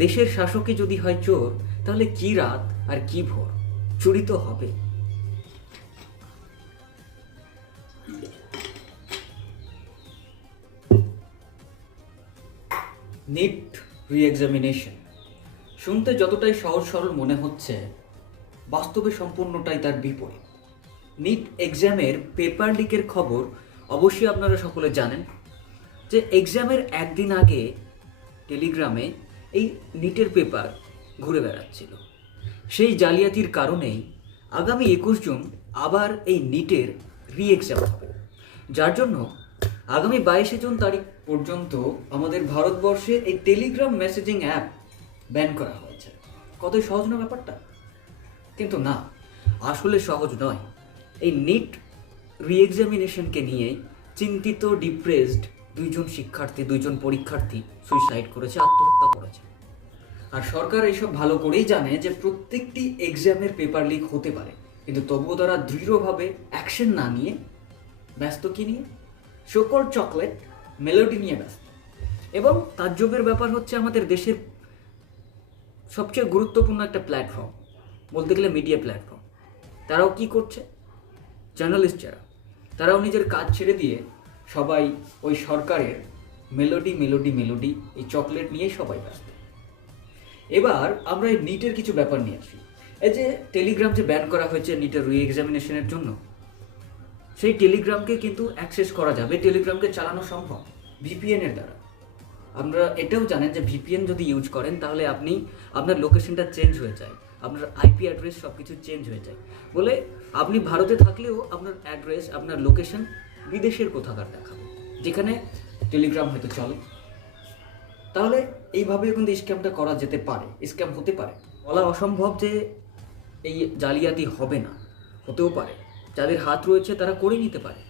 দেশের শাসকই যদি হয় চোর, তাহলে কি রাত আর কি ভোর, চুরি তো হবে। নিট রিএক্সামিনেশন শুনতে যতটাই সহজ সরল মনে হচ্ছে, বাস্তবে সম্পূর্ণটাই তার বিপরীত। নিট এক্সামের পেপার লিকের খবর অবশ্যই আপনারা সকলে জানেন যে এক্সামের একদিন আগে টেলিগ্রামে এই নিটের পেপার ঘুরে বেড়াচ্ছিল। সেই জালিয়াতির কারণেই আগামী 21 জুন আবার এই নিটের এক্সাম হবে, যার জন্য আগামী 22 জুন তারিখ পর্যন্ত আমাদের ভারতবর্ষে এই টেলিগ্রাম মেসেজিং অ্যাপ ব্যান করা হয়েছে। কতই সহজ না ব্যাপারটা? কিন্তু না, আসলে সহজ নয়। এই নিট রিএক্সামিনেশনকে নিয়ে চিন্তিত, ডিপ্রেসড দুইজন পরীক্ষার্থী সুইসাইড করেছে, আত্মহত্যা করেছে। আর সরকার এইসব ভালো করেই জানে যে প্রত্যেকটি এক্সামের পেপার লিক হতে পারে, কিন্তু তবুও তারা দৃঢ়ভাবে অ্যাকশন না নিয়ে ব্যস্ত কি নিয়ে? সকল চকলেট মেলোডি নিয়ে ব্যস্ত। এবং তাজ্জবের ব্যাপার হচ্ছে, আমাদের দেশের সবচেয়ে গুরুত্বপূর্ণ একটা প্ল্যাটফর্ম, বলতে গেলে মিডিয়া প্ল্যাটফর্ম, তারাও কি করছে? জার্নালিস্ট যারা, তারাও নিজের কাজ ছেড়ে দিয়ে সবাই ওই সরকারের মেলোডি মেলোডি মেলোডি এই চকলেট নিয়েই সবাই ব্যস্ত। এবার আমরা এই নিটের কিছু ব্যাপার নিয়ে আসি। এই যে টেলিগ্রাম যে ব্যান করা হয়েছে নিটের রিএক্সামিনেশনের জন্য, সেই টেলিগ্রামকে কিন্তু অ্যাক্সেস করা যাবে, টেলিগ্রামকে চালানো সম্ভব ভিপিএন এর দ্বারা। আপনারা এটাও জানেন যে ভিপিএন যদি ইউজ করেন তাহলে আপনার লোকেশনটা চেঞ্জ হয়ে যায়, আপনার আইপি অ্যাড্রেস সব কিছু চেঞ্জ হয়ে যায়, বলে আপনি ভারতে থাকলেও আপনার অ্যাড্রেস, আপনার লোকেশন বিদেশের কোথাকার দেখাবে, যেখানে টেলিগ্রাম হয়তো চলে। তাহলে এইভাবেও কিন্তু স্ক্যামটা করা যেতে পারে, স্ক্যাম হতে পারে। বলা অসম্ভব যে এই জালিয়াতি হবে না, হতেও পারে। যাদের হাত রয়েছে তারা করে নিতে পারে।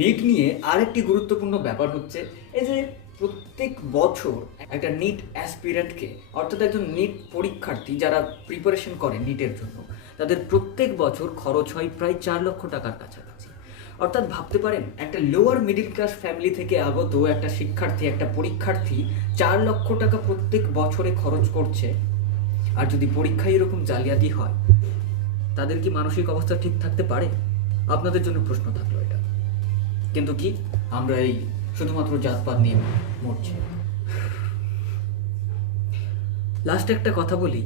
নিট নিয়ে আরেকটি গুরুত্বপূর্ণ ব্যাপার হচ্ছে, এই যে প্রত্যেক বছর একটা নিট অ্যাসপিরেন্টকে, অর্থাৎ একজন নিট পরীক্ষার্থী যারা প্রিপারেশন করে নিটের জন্য, তাদের প্রত্যেক বছর খরচ হয় প্রায় 4 লক্ষ টাকার কাছাকাছি। অর্থাৎ ভাবতে পারেন, একটা লোয়ার মিডিল ক্লাস ফ্যামিলি থেকে আগত একটা শিক্ষার্থী, একটা পরীক্ষার্থী 4 লক্ষ টাকা প্রত্যেক বছরে খরচ করছে। আর যদি পরীক্ষায় এরকম জালিয়াতি হয়, তাদের কি মানসিক অবস্থা ঠিক থাকতে পারে? আপনাদের জন্য প্রশ্ন থাকলো এটা। কিন্তু কি আমরা এই শুধুমাত্র জাতপাত নিয়ে মরছি? লাস্ট একটা কথা বলি,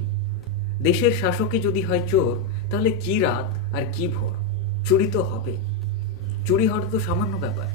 দেশের শাসকই যদি হয় চোর, তাহলে কি রাত আর কি ভোর, চুরি তো হবে। চুরি হওয়াটা তো সামান্য ব্যাপার।